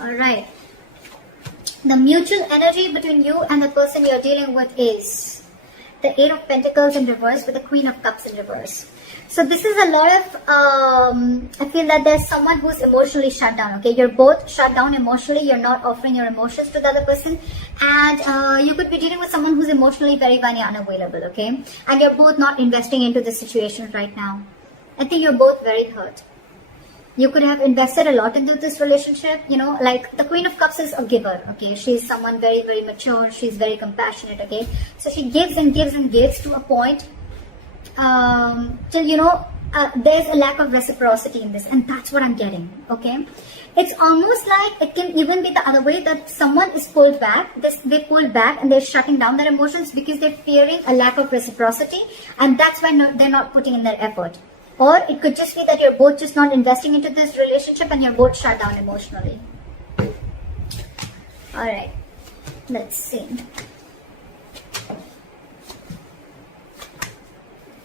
All right. The mutual energy between you and the person you're dealing with is the Eight of Pentacles in reverse with the Queen of Cups in reverse. So this is a lot of, I feel that there's someone who's emotionally shut down, okay? You're both shut down emotionally. You're not offering your emotions to the other person. And you could be dealing with someone who's emotionally very, very unavailable, okay? And you're both not investing into the situation right now. I think you're both very hurt. You could have invested a lot into this relationship, you know, like the Queen of Cups is a giver, okay? She's someone very, very mature. She's very compassionate, okay? So she gives and gives and gives to a point till, you know, there's a lack of reciprocity in this. And that's what I'm getting, okay? It's almost like it can even be the other way, that someone is pulled back. They pulled back and they're shutting down their emotions because they're fearing a lack of reciprocity. And that's why they're not putting in their effort. Or it could just be that you're both just not investing into this relationship and you're both shut down emotionally. Alright, let's see.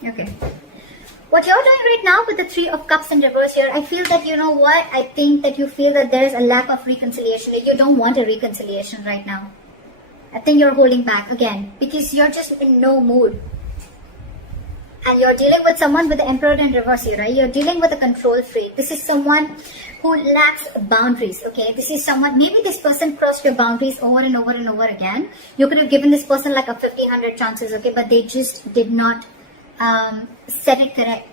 Okay. What you're doing right now with the Three of Cups in reverse here, I feel that, you know what, I think that you feel that there is a lack of reconciliation. You don't want a reconciliation right now. I think you're holding back again because you're just in no mood. And you're dealing with someone with the Emperor in reverse here, right? You're dealing with a control freak. This is someone who lacks boundaries, okay? This is someone, maybe this person crossed your boundaries over and over and over again. You could have given this person like a 50, 100 chances, okay? But they just did not set it correct.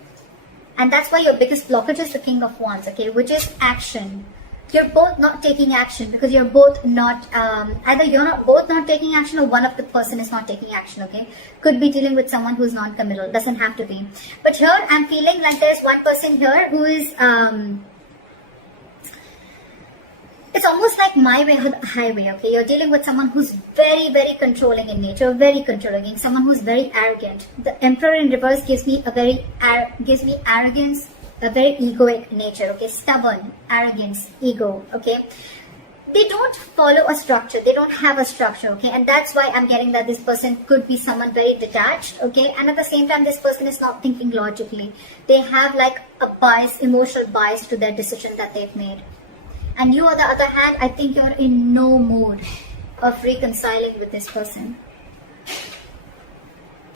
And that's why your biggest blockage is the King of Wands, okay? Which is action. You're both not taking action because you're both not, either you're not both not taking action or one of the person is not taking action, okay? Could be dealing with someone who's non-committal, doesn't have to be. But here, I'm feeling like there's one person here who is, it's almost like my way or the highway, okay? You're dealing with someone who's very, very controlling in nature, very controlling, someone who's very arrogant. The Emperor in reverse gives me arrogance, a very egoic nature, okay? Stubborn, arrogance, ego, okay? They don't follow a structure. They don't have a structure, okay? And that's why I'm getting that this person could be someone very detached, okay? And at the same time, this person is not thinking logically. They have like a bias, emotional bias to their decision that they've made. And you, on the other hand, I think you're in no mood of reconciling with this person.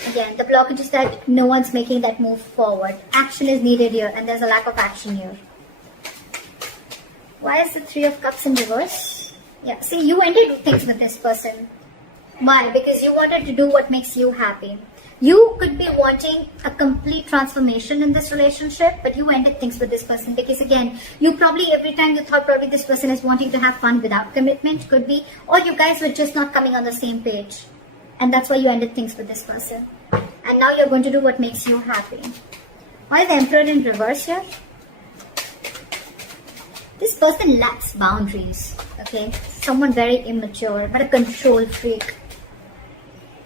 Again, the blockage is that no one's making that move forward. Action is needed here, and there's a lack of action here. Why is the Three of Cups in reverse? Yeah, see, you ended things with this person. Why? Because you wanted to do what makes you happy. You could be wanting a complete transformation in this relationship, but you ended things with this person because, again, you probably, every time you thought probably this person is wanting to have fun without commitment, could be, or you guys were just not coming on the same page. And that's why you ended things with this person. And now you're going to do what makes you happy. Why is the Emperor in reverse here? This person lacks boundaries, okay? Someone very immature, but a control freak.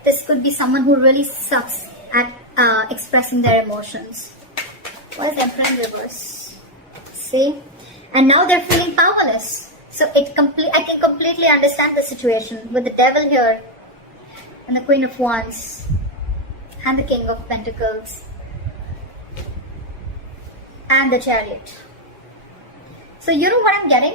This could be someone who really sucks at expressing their emotions. Why is the Emperor in reverse? See? And now they're feeling powerless. So I can completely understand the situation with the Devil here and the Queen of Wands and the King of Pentacles and the Chariot. So you know what I'm getting?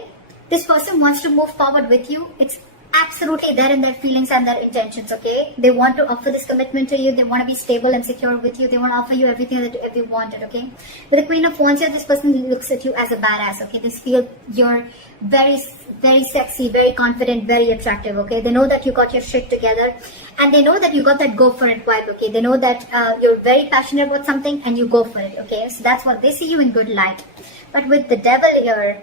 This person wants to move forward with you. It's absolutely there in their feelings and their intentions, okay? They want to offer this commitment to you. They want to be stable and secure with you. They want to offer you everything that you wanted, okay? With the Queen of Wands here, this person looks at you as a badass, okay? They feel you're very, very sexy, very confident, very attractive, okay? They know that you got your shit together and they know that you got that go for it vibe, okay? They know that you're very passionate about something and you go for it, okay? So that's what they see you in good light. But with the Devil here,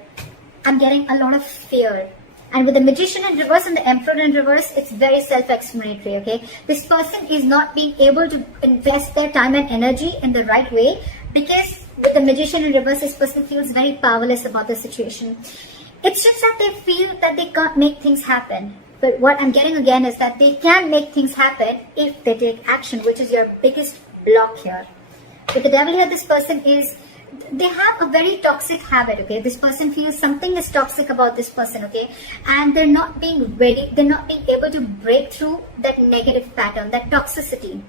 I'm getting a lot of fear. And with the Magician in reverse and the Emperor in reverse, it's very self-explanatory, okay? This person is not being able to invest their time and energy in the right way because with the Magician in reverse, this person feels very powerless about the situation. It's just that they feel that they can't make things happen. But what I'm getting again is that they can make things happen if they take action, which is your biggest block here. With the Devil here, this person is... they have a very toxic habit, okay? This person feels something is toxic about this person, okay? And they're not being ready, they're not being able to break through that negative pattern, that toxicity.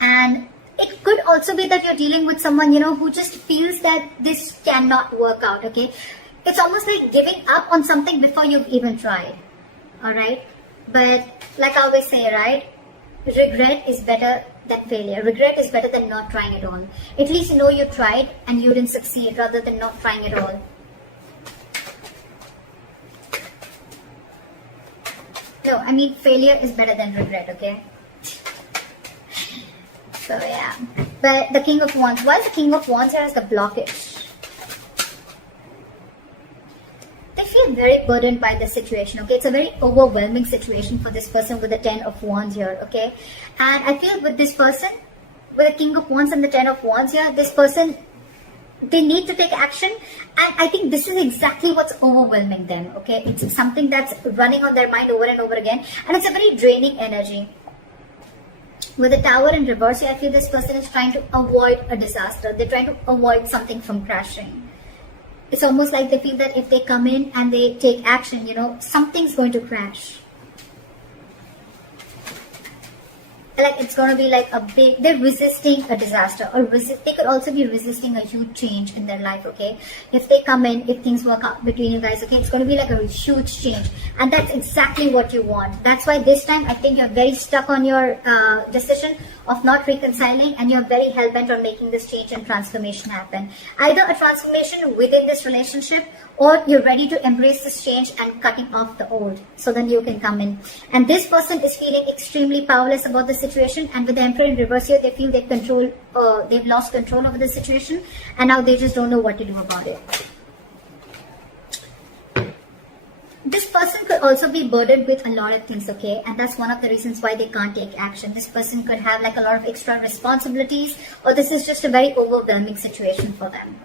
And it could also be that you're dealing with someone, you know, who just feels that this cannot work out, okay? it's almost like giving up on something before you've even tried. Alright? But like I always say, right? Regret is better than failure. Regret is better than not trying at all. At least you know you tried and you didn't succeed rather than not trying at all. No, I mean failure is better than regret, okay? So yeah. But the King of Wands, why is the King of Wands here as the blockage? They feel very burdened by the situation, okay? It's a very overwhelming situation for this person with the 10 of Wands here, okay? And I feel with this person, with the King of Wands and the 10 of Wands here, this person, they need to take action, and I think this is exactly what's overwhelming them, okay? It's something that's running on their mind over and over again, and it's a very draining energy. With the Tower in reverse, I feel this person is trying to avoid a disaster. They're trying to avoid something from crashing. It's almost like they feel that if they come in and they take action, you know, something's going to crash. Like it's going to be like a big, they're resisting a disaster, or they could also be resisting a huge change in their life, okay? If they come in, if things work out between you guys, okay, it's going to be like a huge change, and that's exactly what you want. That's why this time I think you're very stuck on your decision of not reconciling, and you're very hell-bent on making this change and transformation happen. Either a transformation within this relationship, or you're ready to embrace this change and cutting off the old, so then you can come in. And this person is feeling extremely powerless about the situation, and with the Emperor in reverse here, they feel they've lost control over the situation, and now they just don't know what to do about it. This person could also be burdened with a lot of things, okay? And that's one of the reasons why they can't take action. This person could have like a lot of extra responsibilities, or this is just a very overwhelming situation for them.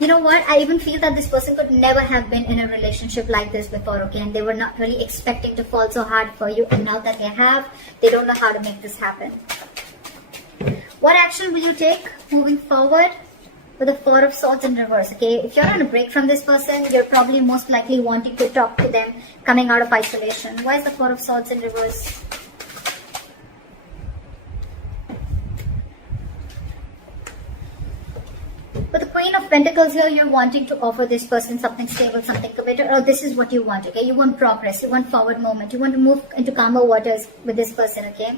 You know what? I even feel that this person could never have been in a relationship like this before, okay? And they were not really expecting to fall so hard for you. And now that they have, they don't know how to make this happen. What action will you take moving forward? With the Four of Swords in reverse, okay? If you're on a break from this person, you're probably most likely wanting to talk to them coming out of isolation. Why is the Four of Swords in reverse? With the Queen of Pentacles here, you're wanting to offer this person something stable, something committed, or this is what you want, okay? You want progress, you want forward movement, you want to move into calmer waters with this person, okay?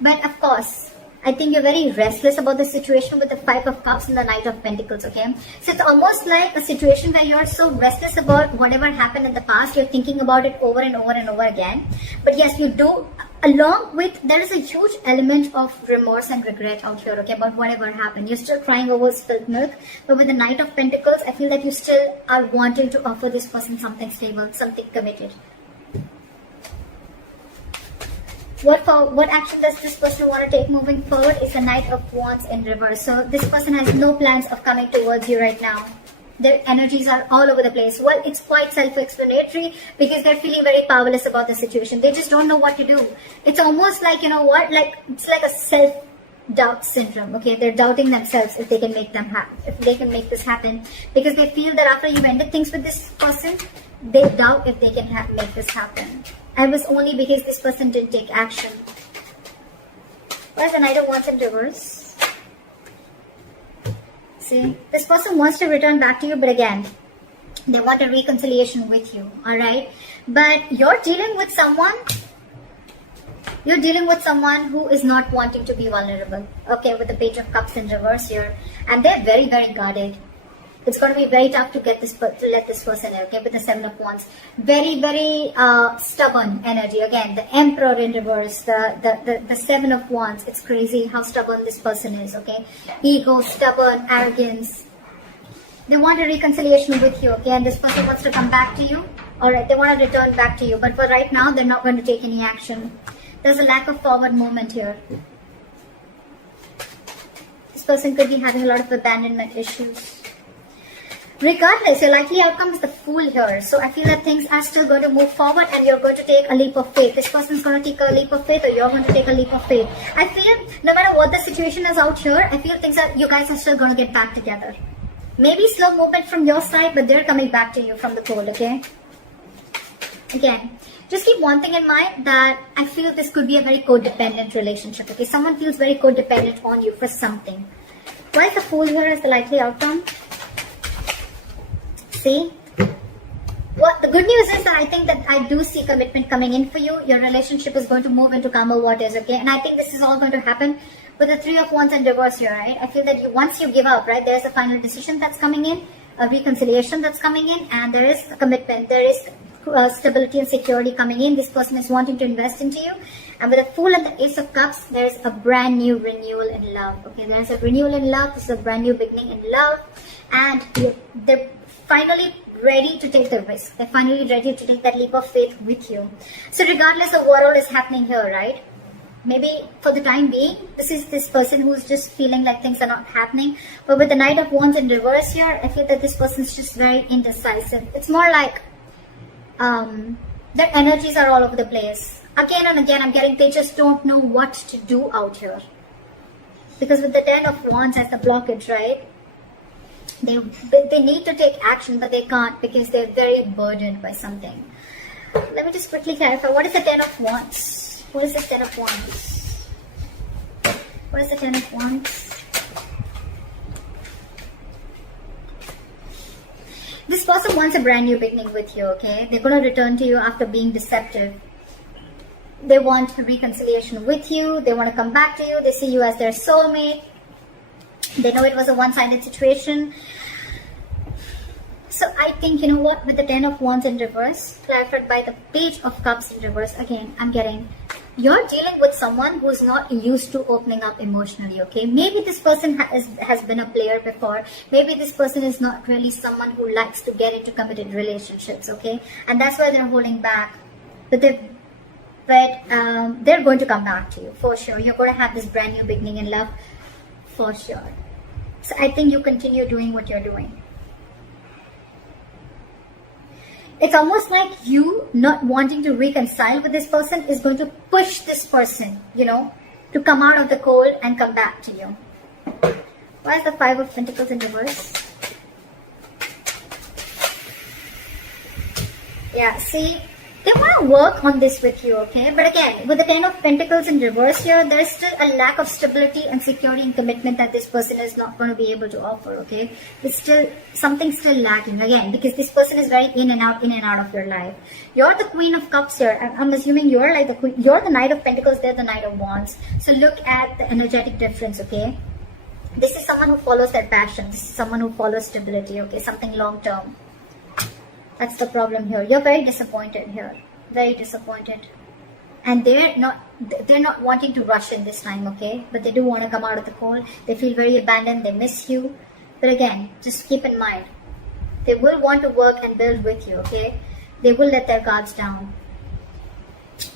But of course, I think you're very restless about the situation with the Five of Cups and the Knight of Pentacles, okay? So it's almost like a situation where you're so restless about whatever happened in the past, you're thinking about it over and over and over again. But yes, you do, along with, there is a huge element of remorse and regret out here, okay, about whatever happened. You're still crying over spilled milk, but with the Knight of Pentacles, I feel that you still are wanting to offer this person something stable, something committed. What action does this person want to take moving forward is the Knight of Wands in reverse. So this person has no plans of coming towards you right now. Their energies are all over the place. Well, it's quite self-explanatory because they're feeling very powerless about the situation. They just don't know what to do. It's almost like, you know what, like it's like a self-doubt syndrome. Okay, they're doubting themselves if they can make this happen, because they feel that after you've ended things with this person, they doubt if they can make this happen. And it was only because this person didn't take action. Why is the Knight of Wands in reverse? See, this person wants to return back to you, but again, they want a reconciliation with you, alright? But you're dealing with someone who is not wanting to be vulnerable, okay, with the Page of Cups in reverse here. And they're very, very guarded. It's going to be very tough to let this person in, okay, with the Seven of Wands. Very, very stubborn energy. Again, the Emperor in reverse, the Seven of Wands. It's crazy how stubborn this person is, okay. Ego, stubborn, arrogance. They want a reconciliation with you, okay, and this person wants to come back to you. Alright, they want to return back to you. But for right now, they're not going to take any action. There's a lack of forward movement here. This person could be having a lot of abandonment issues. Regardless, your likely outcome is the Fool here. So I feel that things are still going to move forward and you're going to take a leap of faith. This person's going to take a leap of faith, or you're going to take a leap of faith. I feel no matter what the situation is out here, I feel you guys are still going to get back together. Maybe slow movement from your side, but they're coming back to you from the cold, okay? Again, just keep one thing in mind, that I feel this could be a very codependent relationship, okay? Someone feels very codependent on you for something. Why is the Fool here as the likely outcome? see. Well, the good news is that I think that I do see commitment coming in for you. Your relationship is going to move into calmer waters, okay? And I think this is all going to happen with the Three of Wands in reverse here, right? I feel that once you give up, right, there's a final decision that's coming in, a reconciliation that's coming in, and there is a commitment. There is stability and security coming in. This person is wanting to invest into you. And with the Fool and the Ace of Cups, there's a brand new renewal in love. Okay, there's a renewal in love. This is a brand new beginning in love. And they're finally ready to take the risk. They're finally ready to take that leap of faith with you. So regardless of what all is happening here, right? Maybe for the time being, this is this person who's just feeling like things are not happening. But with the Knight of Wands in reverse here, I feel that this person's just very indecisive. It's more like their energies are all over the place. Again and again, I'm getting they just don't know what to do out here. Because with the Ten of Wands as the blockage, right? They need to take action, but they can't because they're very burdened by something. Let me just quickly clarify. What is the Ten of Wands? What is the Ten of Wands? What is the Ten of Wands? This person wants a brand new beginning with you, okay? They're going to return to you after being deceptive. They want reconciliation with you. They want to come back to you. They see you as their soulmate. They know it was a one-sided situation. So I think, you know what, with the Ten of Wands in reverse, clarified by the Page of Cups in reverse, again, I'm getting, you're dealing with someone who's not used to opening up emotionally, okay? Maybe this person has been a player before. Maybe this person is not really someone who likes to get into committed relationships, okay? And that's why they're holding back. But they're going to come back to you, for sure. You're going to have this brand new beginning in love, for sure. So I think you continue doing what you're doing. It's almost like you not wanting to reconcile with this person is going to push this person, you know, to come out of the cold and come back to you. Why is the Five of Pentacles in reverse? Yeah, see, they want to work on this with you, okay? But again, with the Ten of Pentacles in reverse here, there's still a lack of stability and security and commitment that this person is not going to be able to offer, okay? It's still, something's still lacking, again, because this person is very in and out of your life. You're the Queen of Cups here. I'm assuming you're like the Queen, you're the Knight of Pentacles, they're the Knight of Wands. So look at the energetic difference, okay? This is someone who follows their passion. This is someone who follows stability, okay? Something long-term. That's the problem here. You're very disappointed here. Very disappointed. And they're not wanting to rush in this time, okay? But they do want to come out of the cold. They feel very abandoned. They miss you. But again, just keep in mind, they will want to work and build with you, okay? They will let their guards down.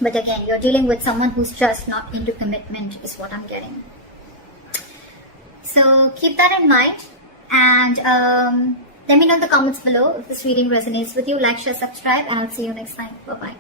But again, you're dealing with someone who's just not into commitment is what I'm getting. So keep that in mind. And let me know in the comments below if this reading resonates with you. Like, share, subscribe, and I'll see you next time. Bye-bye.